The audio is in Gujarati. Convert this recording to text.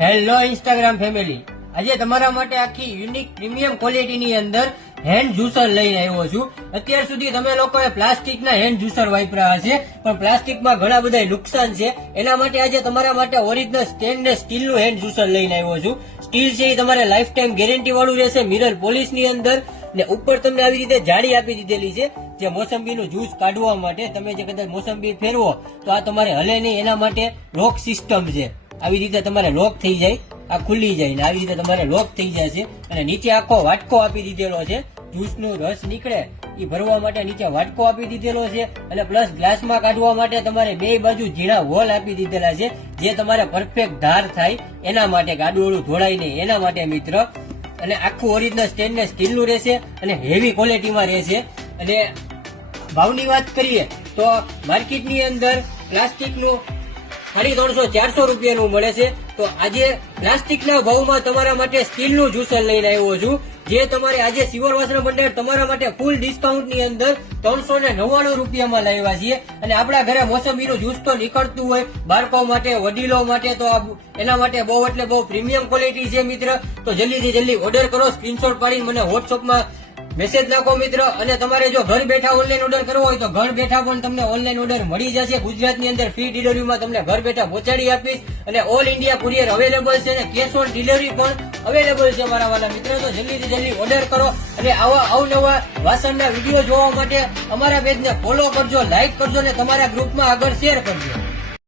હેલો ઇન્સ્ટાગ્રામ ફેમિલી, આજે તમારા માટે આખી યુનિક પ્રીમિયમ ક્વોલિટીની અંદર હેન્ડ જ્યુસર લઈને આવ્યો છું. અત્યાર સુધી તમે લોકોએ પ્લાસ્ટિકના હેન્ડ જ્યુસર વાપર્યા હશે, પણ પ્લાસ્ટિકમાં ઘણા બધા નુકસાન છે. એના માટે આજે તમારા માટે ઓરિજિનલ સ્ટેનલેસ સ્ટીલનું હેન્ડ જ્યુસર લઈને આવ્યો છું. સ્ટીલ છે એ તમારે લાઈફ ટાઈમ ગેરંટી વાળું રહેશે, મિરર પોલિશની અંદર, ને ઉપર તમને આવી રીતે જાળી આપી દીધેલી છે જે મોસંબીનું જ્યુસ કાઢવા માટે. તમે જે કદાચ મોસંબી ફેરવો તો આ તમારે હલે નહીં, એના માટે લોક સિસ્ટમ છે. આવી રીતે તમારે લોક થઈ જાય, આ ખુલ્લી જાય ને આવી રીતે તમારે લોક થઈ જાય છે. અને નીચે આખો વાટકો આપી દીધેલો છે, જ્યુસનો રસ નીકળે એ ભરવા માટે નીચે વાટકો આપી દીધેલો છે. અને પ્લસ ગ્લાસમાં કાઢવા માટે તમારે બે બાજુ ઝીણા હોલ આપી દીધેલા છે, જે તમારે પરફેક્ટ ધાર થાય એના માટે, ગાડું ધોળાય નહીં એના માટે મિત્ર. અને આખું ઓરિજિનલ સ્ટેનલેસ સ્ટીલનું રહેશે અને હેવી ક્વોલિટીમાં રહેશે. અને ભાવની વાત કરીએ તો માર્કેટની અંદર પ્લાસ્ટિકનું 350-400 રૂપિયાનું મળે છે. તો આજે પ્લાસ્ટિકના ભાવમાં તમારા માટે સ્ટીલનું જ્યુસર લઈને આવ્યો છું, જે તમારે આજે સિવર વાસણ મંડળ તમારા માટે ફૂલ ડિસ્કાઉન્ટની અંદર 399 રૂપિયામાં લાવ્યા છીએ. અને આપણા ઘરે મોસંબીનું જ્યુસ તો નીકળતું હોય બાળકો માટે, વડીલો માટે, તો એના માટે બહુ એટલે બહુ પ્રીમિયમ ક્વોલિટી છે મિત્ર. તો જલ્દીથી જલ્દી ઓર્ડર કરો, સ્ક્રીનશોટ પાડી મને વોટ્સઅપમાં મેસેજ નાખો મિત્ર. અને તમારે જો ઘર બેઠા ઓનલાઈન ઓર્ડર કરવો હોય તો ઘર બેઠા પણ તમને ઓનલાઈન ઓર્ડર મળી જશે. ગુજરાતની અંદર ફ્રી ડિલિવરીમાં તમને ઘર બેઠા પહોંચાડી આપીશ. અને ઓલ ઇન્ડિયા કુરિયર અવેલેબલ છે અને કેશ ઓન ડિલિવરી પણ અવેલેબલ છે મારા વાલા મિત્ર. તો જલ્દીથી જલ્દી ઓર્ડર કરો. અને આવા અવનવા વાસણના વિડીયો જોવા માટે અમારા પેજને ફોલો કરજો, લાઈક કરજો અને તમારા ગ્રુપમાં આગળ શેર કરજો.